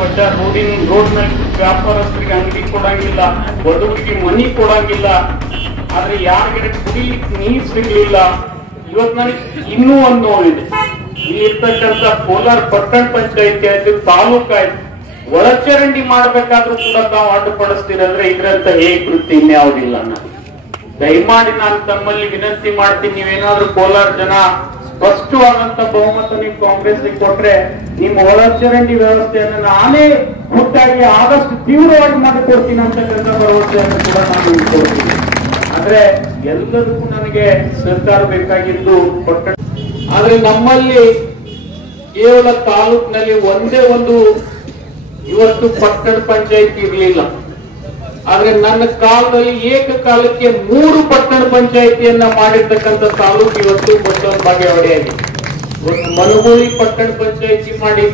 ವರ್ಷ ರೋಡ್ ಮೇಲೆ ವ್ಯಾಪಾರಸ್ಥರಿಗೆ ಅಂಗಡಿ ಕೊಡಂಗಿಲ್ಲ, ಬಡವರಿಗೆ ಮನಿ ಕೊಡಂಗಿಲ್ಲ, ಆದ್ರೆ ಯಾರಿಗೆ ಕುಡಿಲಿಕ್ಕೆ ನೀರು ಸಿಗ್ಲಿಲ್ಲ. ಇವತ್ತು ನನಗೆ ಇನ್ನೂ ಒಂದು ನೋವಿದೆ. ಇಲ್ಲಿರ್ತಕ್ಕಂಥ ಕೋಲಾರ ಪಟ್ಟಣ ಪಂಚಾಯತಿ ಆಯ್ತು, ತಾಲೂಕು ಆಯ್ತು, ಒಳಚರಂಡಿ ಮಾಡ್ಬೇಕಾದ್ರೂ ಕೂಡ ತಾವು ಅಡ್ಡುಪಡಿಸ್ತೀರಂದ್ರೆ ಇದ್ರಂತ ಹೇಗೆ ಕೃತಿ ಇನ್ಯಾವುದಿಲ್ಲ. ದಯಮಾಡಿ ನಾನು ತಮ್ಮಲ್ಲಿ ವಿನಂತಿ ಮಾಡ್ತೀನಿ, ನೀವೇನಾದ್ರೂ ಕೋಲಾರ ಜನ ಸ್ಪಷ್ಟವಾದಂತ ಬಹುಮತ ನೀವು ಕಾಂಗ್ರೆಸ್ಗೆ ಕೊಟ್ರೆ ನಿಮ್ಮ ಒಳಚರಂಡಿ ವ್ಯವಸ್ಥೆಯನ್ನು ನಾನೇ ಒಟ್ಟಾಗಿ ಆದಷ್ಟು ತೀವ್ರವಾಗಿ ಮಾಡಿಕೊಡ್ತೀನಿ ಅಂತಕ್ಕಂಥ ಭರವಸೆಯನ್ನು ಕೂಡ ನಾನು ಇಟ್ಕೊಳ್ತೀನಿ. ಆದ್ರೆ ಎಲ್ಲದಕ್ಕೂ ನನಗೆ ಸರ್ಕಾರ ಬೇಕಾಗಿದ್ದು ಪಟ್ಟಣ. ಆದ್ರೆ ನಮ್ಮಲ್ಲಿ ಕೇವಲ ತಾಲೂಕಿನಲ್ಲಿ ಒಂದೇ ಒಂದು ಇವತ್ತು ಪಟ್ಟಣ ಪಂಚಾಯತಿ ಇರಲಿಲ್ಲ. ಆದ್ರೆ ನನ್ನ ಕಾಲದಲ್ಲಿ ಏಕಕಾಲಕ್ಕೆ 3 ಪಟ್ಟಣ ಪಂಚಾಯತಿಯನ್ನ ಮಾಡಿರ್ತಕ್ಕಂಥ ತಾಲೂಕು ಇವತ್ತು ಬಸವನ ಬಾಗೇವಾಡಿ ಆಗಿದೆ. ಇವತ್ತು ಮನಗೋಳಿ ಪಟ್ಟಣ ಪಂಚಾಯತಿ ಮಾಡಿ,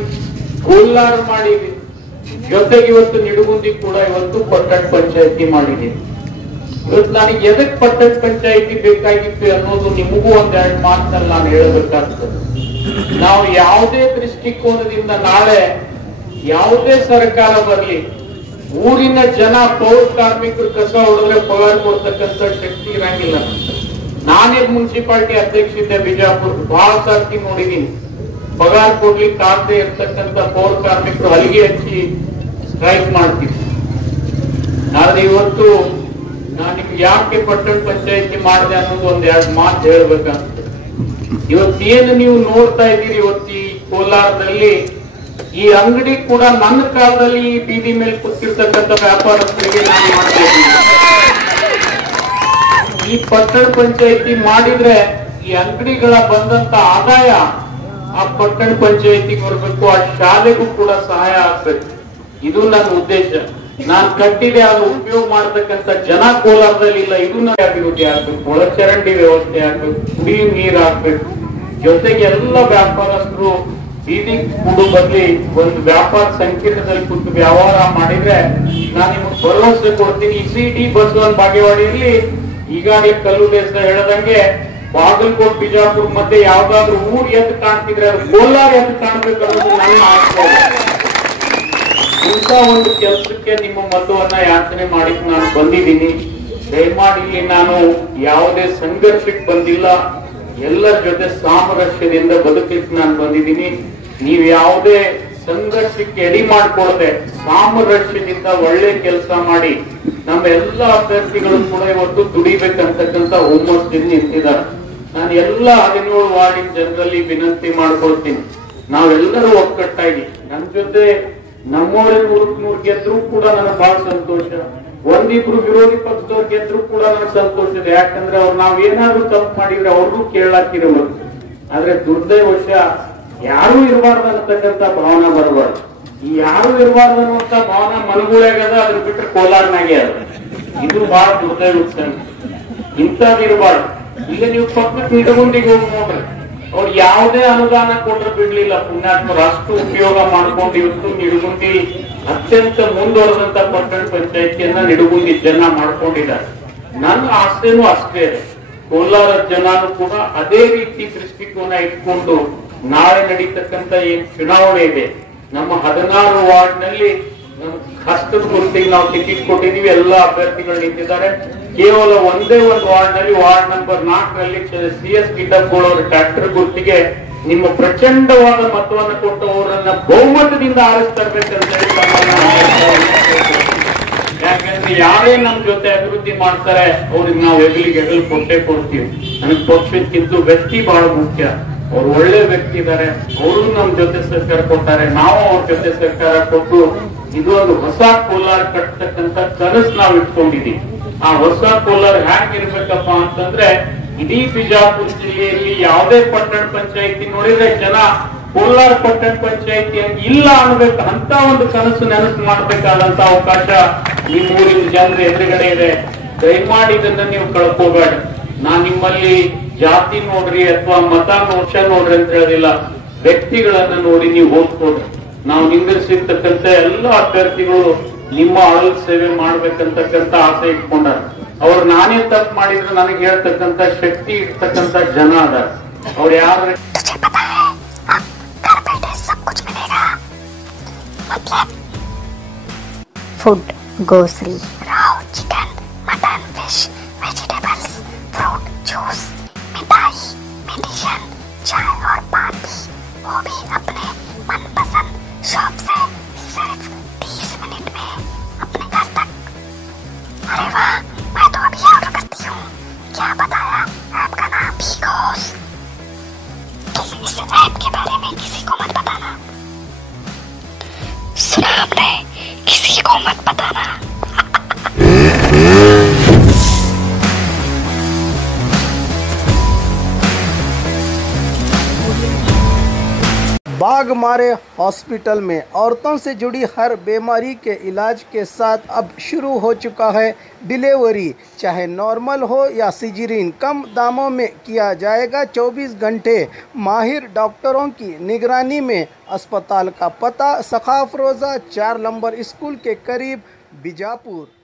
ಕೋಲಾರ ಮಾಡಿದೆ, ಜೊತೆಗೆ ಇವತ್ತು ನಿಡಗುಂದಿ ಕೂಡ ಇವತ್ತು ಪಟ್ಟಣ ಪಂಚಾಯತಿ ಮಾಡಿದೆ. ಇವತ್ತು ನನಗೆ ಎದಕ್ ಪಟ್ಟಣ ಪಂಚಾಯತಿ ಬೇಕಾಗಿತ್ತು ಅನ್ನೋದು ನಿಮಗೂ ಒಂದೆರಡು ಮಾತಲ್ಲಿ ನಾನು ಹೇಳಬೇಕಾಗ್ತದೆ. ನಾವು ಯಾವುದೇ ದೃಷ್ಟಿಕೋನದಿಂದ ನಾಳೆ ಯಾವುದೇ ಸರ್ಕಾರ ಬರಲಿ, ಊರಿನ ಜನ ಪೌರ ಕಾರ್ಮಿಕರು ಕಸ ಹೊಡೆದ್ರೆ ಪಗಾರ ಕೊಡ್ತಕ್ಕಂಥ ಶಕ್ತಿ ಇರಂಗಿಲ್ಲ. ನಾನೇ ಮುನ್ಸಿಪಾಲಿಟಿ ಅಧ್ಯಕ್ಷ ಇದ್ದೆ ಬಿಜಾಪುರ, ಬಹಳ ಸರ್ತಿ ನೋಡಿದೀನಿ. ಪಗಾರ ಕೊಡ್ಲಿಕ್ಕೆ ಆಗದೆ ಇರ್ತಕ್ಕಂಥ ಪೌರ ಕಾರ್ಮಿಕರು ಹಲಿಗೆ ಹಚ್ಚಿ ಸ್ಟ್ರೈಕ್ ಮಾಡ್ತೀವಿ. ಆದ್ರೆ ಇವತ್ತು ನಾನು ನಿಮ್ಗೆ ಯಾಕೆ ಪಟ್ಟಣ ಪಂಚಾಯತಿ ಮಾಡಿದೆ ಅನ್ನೋದು ಒಂದೆರಡು ಮಾತು ಹೇಳ್ಬೇಕಂತ. ಇವತ್ತೇನು ನೀವು ನೋಡ್ತಾ ಇದ್ದೀರಿ, ಇವತ್ತು ಈ ಕೋಲಾರದಲ್ಲಿ ಈ ಅಂಗಡಿ ಕೂಡ ನನ್ನ ಕಾಲದಲ್ಲಿ ಈ ಬೀದಿ ಮೇಲೆ ಕೂತಿರ್ತಕ್ಕಂಥ ವ್ಯಾಪಾರಸ್ಥರಿಗೆ ನಾನು ಮಾಡ್ತೀನಿ. ಈ ಪಟ್ಟಣ ಪಂಚಾಯತಿ ಮಾಡಿದ್ರೆ ಈ ಅಂಗಡಿಗಳ ಬಂದಂತ ಆದಾಯ ಆ ಪಟ್ಟಣ ಪಂಚಾಯತಿಗೆ ಬರಬೇಕು, ಆ ಶಾಲೆಗೂ ಕೂಡ ಸಹಾಯ ಆಗ್ಬೇಕು. ಇದು ನನ್ನ ಉದ್ದೇಶ. ನಾನು ಕಟ್ಟಿದೆ, ಅದು ಉಪಯೋಗ ಮಾಡತಕ್ಕಂಥ ಜನ ಕೋಲಾರದಲ್ಲಿ ಇಲ್ಲ. ಇದು ನನ್ನ ಅಭಿವೃದ್ಧಿ ಆಗ್ಬೇಕು, ಒಳಚರಂಡಿ ವ್ಯವಸ್ಥೆ ಆಗ್ಬೇಕು, ಕುಡಿಯುವ ನೀರು ಆಗ್ಬೇಕು. ಜೊತೆಗೆ ಎಲ್ಲ ವ್ಯಾಪಾರಸ್ಥರು ಬೀದಿ ಕೂಡು ಬದಲಿ ಒಂದು ವ್ಯಾಪಾರ ಸಂಕೀರ್ಣದಲ್ಲಿ ಕೂತು ವ್ಯವಹಾರ ಮಾಡಿದ್ರೆ ನಾನು ನಿಮಗೆ ಭರವಸೆ ಕೊಡ್ತೀನಿ. ಸಿಟಿ ಬಸವನ ಬಾಗೇವಾಡಿಯಲ್ಲಿ ಈಗಾಗಲೇ ಕಲ್ಲು ದೇಶ ಹೇಳದಂಗೆ ಬಾಗಲಕೋಟ್ ಬಿಜಾಪುರ ಮಧ್ಯೆ ಯಾವ್ದಾದ್ರು ಊರು ಎದ್ದು ಕಾಣ್ತಿದ್ರೆ ಅದು ಕೋಲಾರ ಎದ್ದು ಕಾಣ್ಬೇಕು ಅನ್ನೋದು ನನ್ನ ಆಸೆ. ಇಂಥ ಒಂದು ಕೆಲಸಕ್ಕೆ ನಿಮ್ಮ ಮತವನ್ನ ಯಾಚನೆ ಮಾಡಿ ನಾನು ಬಂದಿದ್ದೀನಿ. ದಯಮಾಡಿ ಇಲ್ಲಿ ನಾನು ಯಾವುದೇ ಸಂಘರ್ಷಕ್ಕೆ ಬಂದಿಲ್ಲ, ಎಲ್ಲರ ಜೊತೆ ಸಾಮರಸ್ಯದಿಂದ ಬದುಕಲಿಕ್ಕೆ ನಾನು ಬಂದಿದ್ದೀನಿ. ನೀವು ಯಾವುದೇ ಸಂಘರ್ಷಕ್ಕೆ ಎಡಿ ಮಾಡ್ಕೊಳ್ದೆ ಸಾಮರಸ್ಯದಿಂದ ಒಳ್ಳೆ ಕೆಲಸ ಮಾಡಿ ನಮ್ಮ ಎಲ್ಲ ಅಭ್ಯರ್ಥಿಗಳು ಕೂಡ ಇವತ್ತು ದುಡಿಬೇಕಂತಕ್ಕಂಥ ಹುಮ್ಮಸ್ಸಿಂದ ನಿಂತಿದ್ದಾರೆ. ನಾನು ಎಲ್ಲ 17 ವಾರ್ಡಿನ ಜನರಲ್ಲಿ ವಿನಂತಿ ಮಾಡ್ಕೊಳ್ತೀನಿ, ನಾವೆಲ್ಲರೂ ಒಕ್ಕಟ್ಟಾಗಿ ನನ್ನ ಜೊತೆ ನಮ್ಮವರೇ 100 ಗೆದ್ರು ಕೂಡ ನನಗೆ ಬಹಳ ಸಂತೋಷ. ಒಂದಿಬ್ರು ವಿರೋಧಿ ಪಕ್ಷದವ್ರು ಗೆದ್ರು ಕೂಡ ನನಗೆ ಸಂತೋಷ ಇದೆ. ಯಾಕಂದ್ರೆ ಅವ್ರು ನಾವ್ ಏನಾದ್ರು ತಪ್ಪು ಮಾಡಿದ್ರೆ ಅವ್ರಿಗೂ ಕೇಳಾಕಿರ್ಬೇಕು. ಆದ್ರೆ ದುರ್ದೈವಶ ಯಾರು ಇರಬಾರ್ದು ಅನ್ನತಕ್ಕಂಥ ಭಾವನೆ ಬರಬಾರ್ದು. ಈ ಯಾರು ಇರಬಾರ್ದು ಅನ್ನುವಂತ ಭಾವನೆ ಮನಗುಳಾಗದ, ಅದ್ರ ಬಿಟ್ಟರೆ ಕೋಲಾರನಾಗೆ ಅದ. ಇದು ಬಹಳ ದುರ್ದೈವ ಇಂಥದಿರಬಾರ್ದು. ಈಗ ನೀವು ಪಕ್ಕದ ನಿಡಗುಂದಿಗೆ ಹೋಗಿ ನೋಡ್ರಿ, ಅವ್ರು ಯಾವುದೇ ಅನುದಾನ ಕೊಟ್ಟರೆ ಬಿಡ್ಲಿಲ್ಲ. ಪುಣ್ಯಾತ್ಮರು ಅಷ್ಟು ಉಪಯೋಗ ಮಾಡ್ಕೊಂಡು ಇವತ್ತು ನಿಡಗುಂದಿ ಅತ್ಯಂತ ಮುಂದುವರೆದಂತ ಪಟ್ಟಣ ಪಂಚಾಯತಿಯನ್ನ ನಿಡಗುಂದಿ ಜನ ಮಾಡ್ಕೊಂಡಿದ್ದಾರೆ. ನನ್ನ ಆಸೆನೂ ಅಷ್ಟೇ ಇದೆ, ಕೋಲಾರ ಜನನು ಕೂಡ ಅದೇ ರೀತಿ ದೃಷ್ಟಿಕೋನ ಇಟ್ಕೊಂಡು ನಾಳೆ ನಡೀತಕ್ಕಂಥ ಏನ್ ಚುನಾವಣೆ ಇದೆ, ನಮ್ಮ 16 ವಾರ್ಡ್ನಲ್ಲಿ ನಮ್ಮ ಹಸ್ತದ ಗುರುತಿಗೆ ನಾವು ಟಿಕೆಟ್ ಕೊಟ್ಟಿದೀವಿ. ಎಲ್ಲ ಅಭ್ಯರ್ಥಿಗಳು ನಿಂತಿದ್ದಾರೆ. ಕೇವಲ ಒಂದೇ ಒಂದು ವಾರ್ಡ್ನಲ್ಲಿ, ವಾರ್ಡ್ ನಂಬರ್ 4ರಲ್ಲಿ CS ಗಿಡ್ಡಪ್ಪಗಳವರ ಟ್ರ್ಯಾಕ್ಟರ್ ಗುರುತಿಗೆ ನಿಮ್ಮ ಪ್ರಚಂಡವಾದ ಮತವನ್ನು ಕೊಟ್ಟು ಅವರನ್ನ ಬಹುಮತದಿಂದ ಆರಿಸ್ತರ್ಬೇಕಂತ ಹೇಳಿ. ಯಾಕಂದ್ರೆ ಯಾರೇ ನಮ್ ಜೊತೆ ಅಭಿವೃದ್ಧಿ ಮಾಡ್ತಾರೆ ಅವ್ರಿಗೆ ನಾವು ಹೆಗಲು ಕೊಟ್ಟೆ ಕೊಡ್ತೀವಿ. ನನಗೆ ಪಕ್ಷಕ್ಕಿಂತ ವ್ಯಕ್ತಿ ಬಹಳ ಮುಖ್ಯ. ಅವ್ರು ಒಳ್ಳೆ ವ್ಯಕ್ತಿ ಇದ್ದಾರೆ, ಅವರು ನಮ್ ಜೊತೆ ಸರ್ಕಾರ ಕೊಟ್ಟಾರೆ, ನಾವು ಅವ್ರ ಜೊತೆ ಸರ್ಕಾರ ಕೊಟ್ಟು ಇದು ಒಂದು ಹೊಸ ಕೋಲಾರ ಕಟ್ಟತಕ್ಕಂತ ಕನಸು ನಾವು ಇಟ್ಕೊಂಡಿದೀವಿ. ಆ ಹೊಸ ಕೋಲಾರ ಹ್ಯಾಗಿರ್ಬೇಕಪ್ಪ ಅಂತಂದ್ರೆ ಇಡೀ ಬಿಜಾಪುರ ಜಿಲ್ಲೆಯಲ್ಲಿ ಯಾವುದೇ ಪಟ್ಟಣ ಪಂಚಾಯತಿ ನೋಡಿದ್ರೆ ಜನ ಕೋಲಾರ ಪಟ್ಟಣ ಪಂಚಾಯತಿ ಇಲ್ಲ ಅನ್ಬೇಕು, ಅಂತ ಒಂದು ಕನಸು ನೆನಸು ಮಾಡ್ಬೇಕಾದಂತ ಅವಕಾಶ ನಿಮ್ಮೂರಿನ ಜನರ ಎದುರುಗಡೆ ಇದೆ. ದಯಮಾಡಿ ಇದನ್ನ ನೀವು ಕಳ್ಕೋಬೇಡ. ನಾನ್ ನಿಮ್ಮಲ್ಲಿ ಜಾತಿ ನೋಡ್ರಿ ಅಥವಾ ಮತ ನೋಡ್ರಿ ಅಂತ ಹೇಳೋದಿಲ್ಲ, ವ್ಯಕ್ತಿಗಳನ್ನ ನೋಡಿ ನೀವು ಓದ್ಕೊಡ್ರಿ. ನಾವು ನಿಂದಿರಿಸಿರ್ತಕ್ಕಂಥ ಎಲ್ಲ ಅಭ್ಯರ್ಥಿಗಳು ನಿಮ್ಮ ಆಡಳಿತ ಸೇವೆ ಮಾಡ್ಬೇಕಂತಕ್ಕಂಥ ಆಸೆ ಇಟ್ಕೊಂಡಾರ. ಅವ್ರು ನಾನೇ ತಪ್ಪು ಮಾಡಿದ್ರೆ ನನಗೆ ಹೇಳ್ತಕ್ಕಂಥ ಶಕ್ತಿ ಇರ್ತಕ್ಕಂಥ ಜನ ಅದಾರ. ಅವ್ರು ಯಾರು food, grocery, Rao chicken, mutton, fish, vegetables, fruit, juice, मिठाई, मेडिसिन, चाय और पानी, वो भी अपने मनपसंद शॉप से सिर्फ 30 मिनट में अपने घर तक। अरे वाह, मैं तो अभी ऑर्डर करती हूँ। क्या बताया? ऐप का नाम बिगोस। तुम इस ऐप के बारे में किसी को मत बताना। सुना आपने? किसी को मत बताना। बाघमारे हॉस्पिटल में औरतों से जुड़ी हर बीमारी के इलाज के साथ अब शुरू हो चुका है डिलीवरी। चाहे नॉर्मल हो या सिजेरियन, कम दामों में किया जाएगा। 24 घंटे माहिर डॉक्टरों की निगरानी में। अस्पताल का पता सखाफ रोज़ा 4 नंबर स्कूल के करीब, बीजापुर।